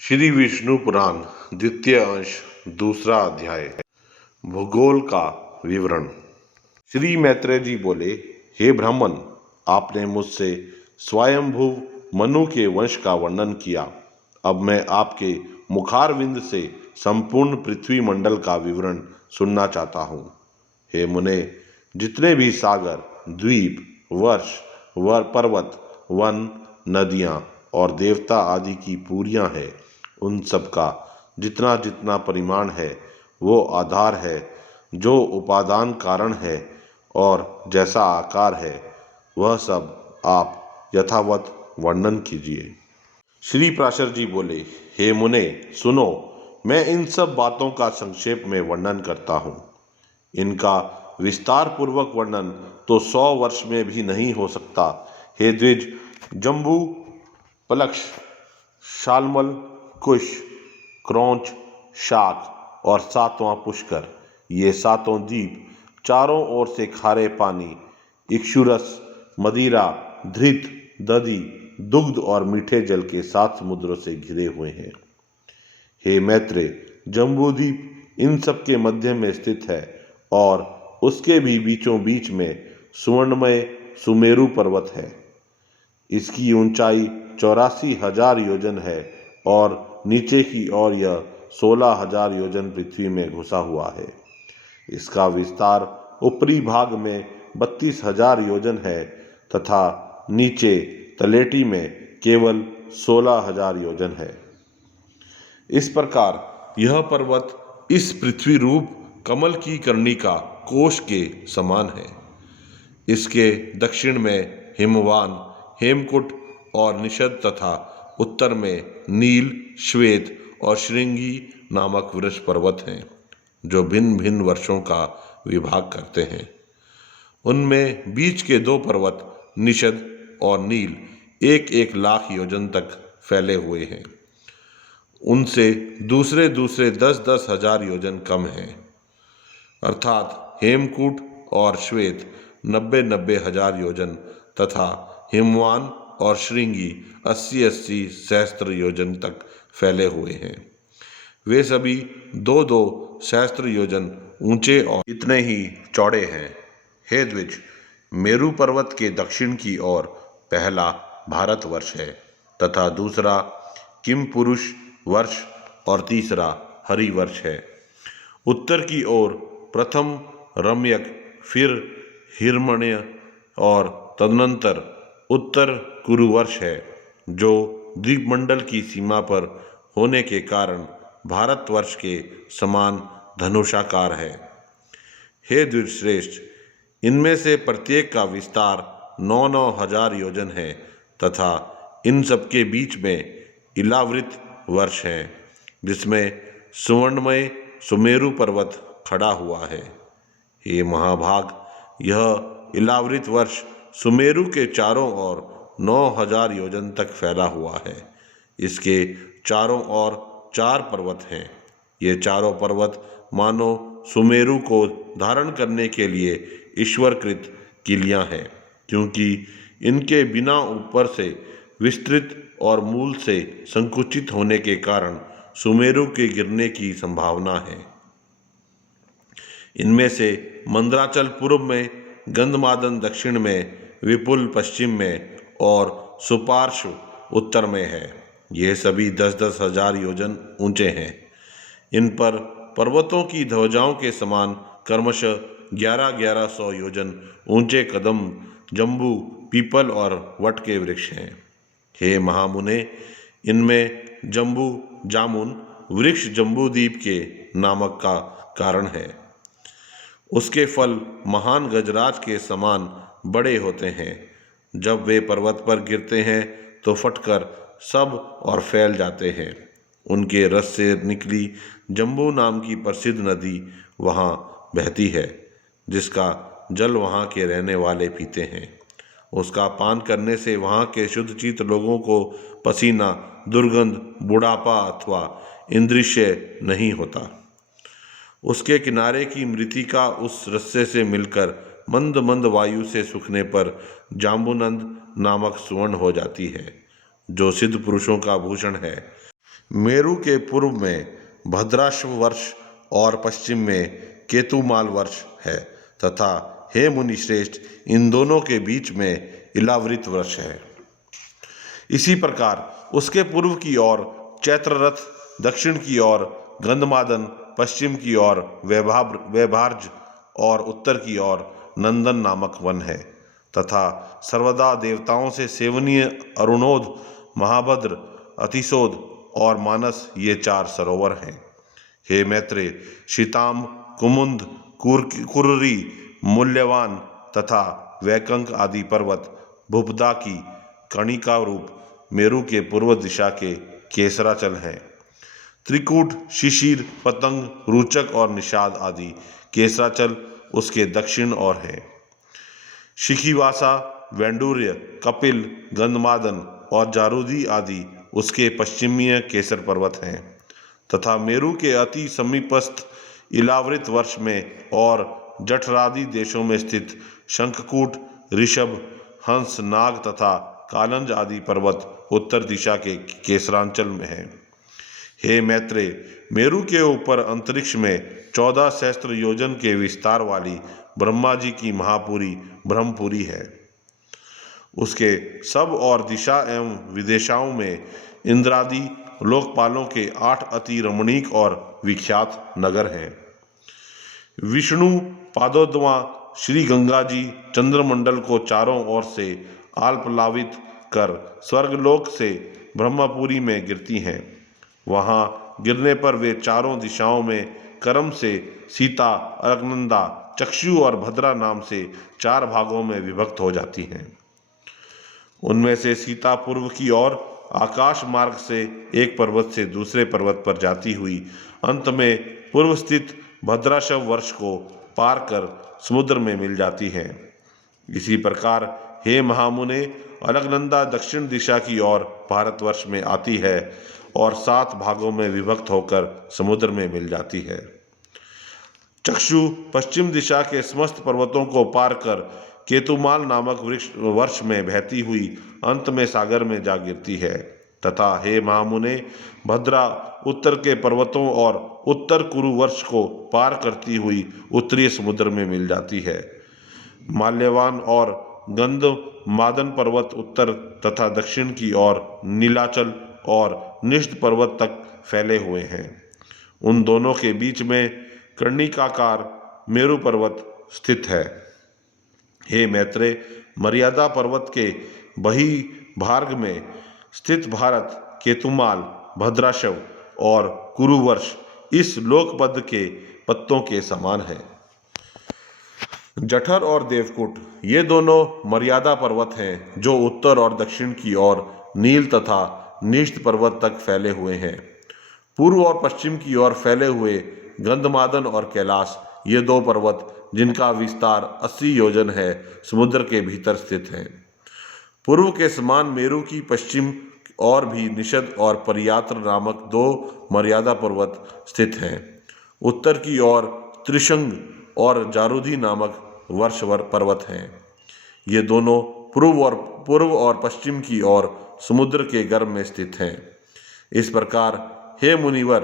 श्री विष्णु पुराण द्वितीय अंश दूसरा अध्याय भूगोल का विवरण। श्री मैत्रेय जी बोले, हे ब्राह्मण, आपने मुझसे स्वयंभू मनु के वंश का वर्णन किया। अब मैं आपके मुखारविंद से संपूर्ण पृथ्वी मंडल का विवरण सुनना चाहता हूँ। हे मुने, जितने भी सागर, द्वीप, वर्ष, पर्वत, वन, नदियाँ और देवता आदि की पूरियाँ हैं, उन सब का जितना जितना परिमाण है वो आधार है, जो उपादान कारण है और जैसा आकार है, वह सब आप यथावत वर्णन कीजिए। श्री प्राशर जी बोले, हे मुने सुनो, मैं इन सब बातों का संक्षेप में वर्णन करता हूँ। इनका विस्तार पूर्वक वर्णन तो 100 वर्ष में भी नहीं हो सकता। हे द्विज, जम्बू, पलक्ष, शालमल, कुश, क्रौंच, शाक और सातवां पुष्कर, ये सातों द्वीप चारों ओर से खारे पानी, इक्षुरस, मदिरा, धृत, दधि, दुग्ध और मीठे जल के 7 समुद्रों से घिरे हुए हैं। हे मैत्रेय, जम्बूद्वीप इन सब के मध्य में स्थित है और उसके भी बीचों बीच में सुवर्णमय सुमेरु पर्वत है। इसकी ऊंचाई 84,000 योजन है और नीचे की ओर यह 16,000 योजन पृथ्वी में घुसा हुआ है। इसका विस्तार ऊपरी भाग में 32,000 योजन है तथा नीचे तलेटी में केवल 16,000 योजन है। इस प्रकार यह पर्वत इस पृथ्वी रूप कमल की कर्णिका कोश के समान है। इसके दक्षिण में हिमवान, हेमकूट और निषद तथा उत्तर में नील, श्वेत और श्रृंगी नामक वृक्ष पर्वत हैं, जो भिन्न भिन्न वर्षों का विभाग करते हैं। उनमें बीच के 2 पर्वत निषद और नील 1-1 लाख योजन तक फैले हुए हैं। उनसे दूसरे 10-10 हजार योजन कम हैं, अर्थात हेमकूट और श्वेत 90-90 हजार योजन तथा हिमवान और श्रृंगी 80-80 सहस्त्र योजन तक फैले हुए हैं। वे सभी 2-2 सहस्त्र योजन ऊंचे और इतने ही चौड़े हैं। हे द्विज, मेरु पर्वत के दक्षिण की ओर पहला भारतवर्ष है तथा दूसरा किमपुरुष वर्ष और तीसरा हरिवर्ष है। उत्तर की ओर प्रथम रम्यक, फिर हिरमण्य और तदनंतर उत्तर कुरुवर्ष है, जो द्वीपमंडल की सीमा पर होने के कारण भारतवर्ष के समान धनुषाकार है। हे द्विजश्रेष्ठ, इनमें से प्रत्येक का विस्तार 9-9 हजार योजन है तथा इन सबके बीच में इलावृत वर्ष है, जिसमें सुवर्णमय सुमेरु पर्वत खड़ा हुआ है। हे महाभाग, यह इलावृत वर्ष सुमेरु के चारों ओर 9,000 योजन तक फैला हुआ है। इसके चारों ओर 4 पर्वत हैं। ये चारों पर्वत मानो सुमेरु को धारण करने के लिए ईश्वरकृत किलियां हैं, क्योंकि इनके बिना ऊपर से विस्तृत और मूल से संकुचित होने के कारण सुमेरु के गिरने की संभावना है। इनमें से मंदराचल पूर्व में, गंधमादन दक्षिण में, विपुल पश्चिम में और सुपार्श्व उत्तर में है। ये सभी 10-10 हजार योजन ऊंचे हैं। इन पर पर्वतों की ध्वजाओं के समान क्रमशः 1100 योजन ऊंचे कदम, जम्बू, पीपल और वट के वृक्ष हैं। हे महामुने, इनमें जम्बू जामुन वृक्ष जम्बूद्वीप के नामक का कारण है। उसके फल महान गजराज के समान बड़े होते हैं। जब वे पर्वत पर गिरते हैं तो फटकर सब और फैल जाते हैं। उनके रस से निकली जम्बू नाम की प्रसिद्ध नदी वहाँ बहती है, जिसका जल वहाँ के रहने वाले पीते हैं। उसका पान करने से वहाँ के शुद्धचित्त लोगों को पसीना, दुर्गंध, बुढ़ापा अथवा इंद्रिय नहीं होता। उसके किनारे की मृतिका उस रस्से से मिलकर मंद मंद वायु से सूखने पर जाम्बुनंद नामक सुवर्ण हो जाती है, जो सिद्ध पुरुषों का भूषण है। मेरु के पूर्व में भद्राश्व वर्ष और पश्चिम में केतुमाल वर्ष है तथा हे मुनि श्रेष्ठ, इन दोनों के बीच में इलावृत वर्ष है। इसी प्रकार उसके पूर्व की ओर चैत्ररथ, दक्षिण की ओर गंधमादन, पश्चिम की ओर वैभार्ज और उत्तर की ओर नंदन नामक वन है तथा सर्वदा देवताओं से सेवनीय अरुणोद, महाभद्र, अतिशोध और मानस ये 4 सरोवर हैं। हे मैत्रेय, शीताम, कुमुद, कुर्री, मूल्यवान तथा वैकंक आदि पर्वत भूपदा की कणिका रूप मेरु के पूर्व दिशा के केसराचल हैं। त्रिकूट, शिशिर, पतंग, रुचक और निषाद आदि केसराचल उसके दक्षिण ओर हैं। शिखीवासा, वैंडूर्य, कपिल, गंधमादन और जारूदी आदि उसके पश्चिमीय केसर पर्वत हैं तथा मेरु के अति समीपस्थ इलावृत वर्ष में और जठरादि देशों में स्थित शंखकूट, ऋषभ, हंस, नाग तथा कालंज आदि पर्वत उत्तर दिशा के केसरांचल में हैं। हे मैत्रेय, मेरु के ऊपर अंतरिक्ष में 14 सहस्त्र योजन के विस्तार वाली ब्रह्मा जी की महापुरी ब्रह्मपुरी है। उसके सब और दिशा एवं विदेशाओं में इंद्रादि लोकपालों के 8 अति रमणीक और विख्यात नगर हैं। विष्णु पादोद्वा श्री गंगा जी चंद्रमंडल को चारों ओर से आल्पलावित कर स्वर्गलोक से ब्रह्मपुरी में गिरती हैं। वहाँ गिरने पर वे चारों दिशाओं में क्रम से सीता, अलकनंदा, चक्षु और भद्रा नाम से 4 भागों में विभक्त हो जाती हैं। उनमें से सीता पूर्व की ओर आकाश मार्ग से एक पर्वत से दूसरे पर्वत पर जाती हुई अंत में पूर्व स्थित भद्राशव वर्ष को पार कर समुद्र में मिल जाती हैं। इसी प्रकार हे महामुने, अलकनंदा दक्षिण दिशा की ओर भारतवर्ष में आती है और 7 भागों में विभक्त होकर समुद्र में मिल जाती है। चक्षु पश्चिम दिशा के समस्त पर्वतों को पार कर केतुमाल नामक वर्ष में बहती हुई अंत में सागर में जा गिरती है तथा हे महामुने, भद्रा उत्तर के पर्वतों और उत्तर कुरु वर्ष को पार करती हुई उत्तरीय समुद्र में मिल जाती है। माल्यवान और गंधमादन पर्वत उत्तर तथा दक्षिण की ओर नीलाचल और निष्ठ पर्वत तक फैले हुए हैं। उन दोनों के बीच में कर्णिकाकार मेरु पर्वत स्थित है। हे मैत्रेय, मर्यादा पर्वत के बही भार्ग में स्थित भारत, केतुमाल, भद्राशव और कुरुवर्ष इस लोकपद के पत्तों के समान है। जठर और देवकुट ये दोनों मर्यादा पर्वत हैं जो उत्तर और दक्षिण की ओर नील तथा नीष्ठ पर्वत तक फैले हुए हैं। पूर्व और पश्चिम की ओर फैले हुए गंधमादन और कैलाश ये 2 पर्वत जिनका विस्तार 80 योजन है, समुद्र के भीतर स्थित हैं। पूर्व के समान मेरु की पश्चिम और भी निषद और परियात्र नामक 2 मर्यादा पर्वत स्थित हैं। उत्तर की ओर त्रिशंग और जारूदी नामक वर्षवर पर्वत हैं। ये दोनों पूर्व और पश्चिम की ओर समुद्र के गर्भ में स्थित हैं। इस प्रकार हे मुनिवर,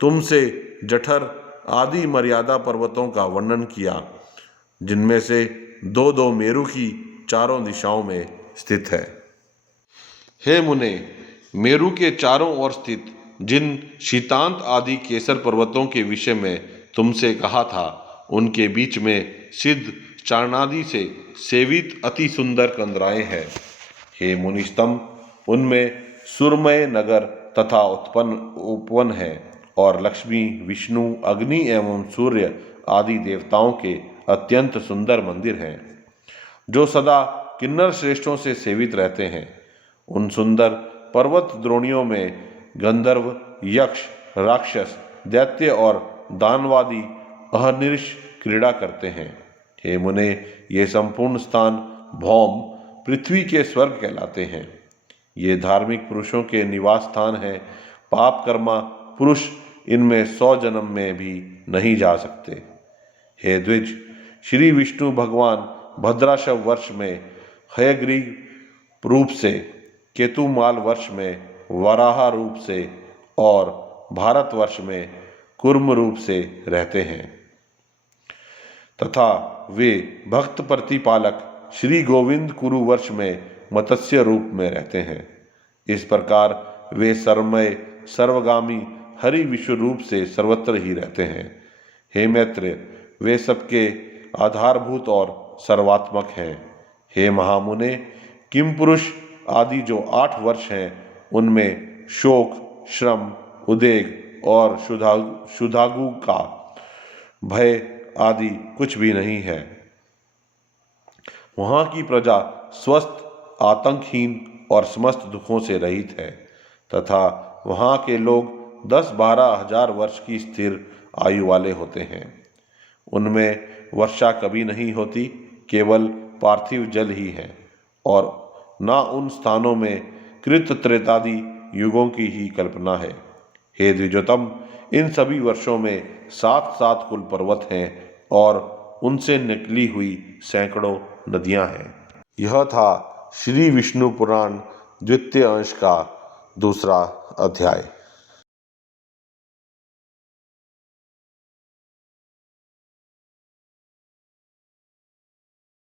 तुमसे जठर आदि मर्यादा पर्वतों का वर्णन किया, जिनमें से 2 मेरु की चारों दिशाओं में स्थित है। हे मुने, मेरु के चारों ओर स्थित जिन शीतांत आदि केसर पर्वतों के विषय में तुमसे कहा था, उनके बीच में सिद्ध चारणादि से सेवित अति सुंदर कंदराएं हैं। हे मुनिस्तम, उनमें सुरमय नगर तथा उपवन है और लक्ष्मी, विष्णु, अग्नि एवं सूर्य आदि देवताओं के अत्यंत सुंदर मंदिर हैं, जो सदा किन्नर श्रेष्ठों से सेवित रहते हैं। उन सुंदर पर्वत द्रोणियों में गंधर्व, यक्ष, राक्षस, दैत्य और दानवादी अहर्निश क्रीड़ा करते हैं। हे मुने, ये संपूर्ण स्थान भौम पृथ्वी के स्वर्ग कहलाते हैं। ये धार्मिक पुरुषों के निवास स्थान हैं। पाप कर्मा पुरुष इनमें 100 जन्म में भी नहीं जा सकते। हे द्विज, श्री विष्णु भगवान भद्राशव वर्ष में हयग्रीव रूप से, केतुमाल वर्ष में वराह रूप से और भारतवर्ष में कुर्म रूप से रहते हैं तथा वे भक्त प्रतिपालक श्री गोविंद कुरु वर्ष में मत्स्य रूप में रहते हैं। इस प्रकार वे सर्वमय सर्वगामी हरि विश्व रूप से सर्वत्र ही रहते हैं। हे मैत्र, वे सबके आधारभूत और सर्वात्मक हैं। हे महामुने, किम पुरुष आदि जो 8 वर्ष हैं, उनमें शोक, श्रम, उदेग और क्षुधागु का भय आदि कुछ भी नहीं है। वहाँ की प्रजा स्वस्थ, आतंकहीन और समस्त दुखों से रहित है तथा वहाँ के लोग 10-12 हजार वर्ष की स्थिर आयु वाले होते हैं। उनमें वर्षा कभी नहीं होती, केवल पार्थिव जल ही है और न उन स्थानों में कृत त्रेतादि युगों की ही कल्पना है। हे द्विजोतम, इन सभी वर्षों में 7-7 कुल पर्वत हैं और उनसे निकली हुई सैकड़ों नदियां हैं। यह था श्री विष्णु पुराण द्वितीय अंश का दूसरा अध्याय।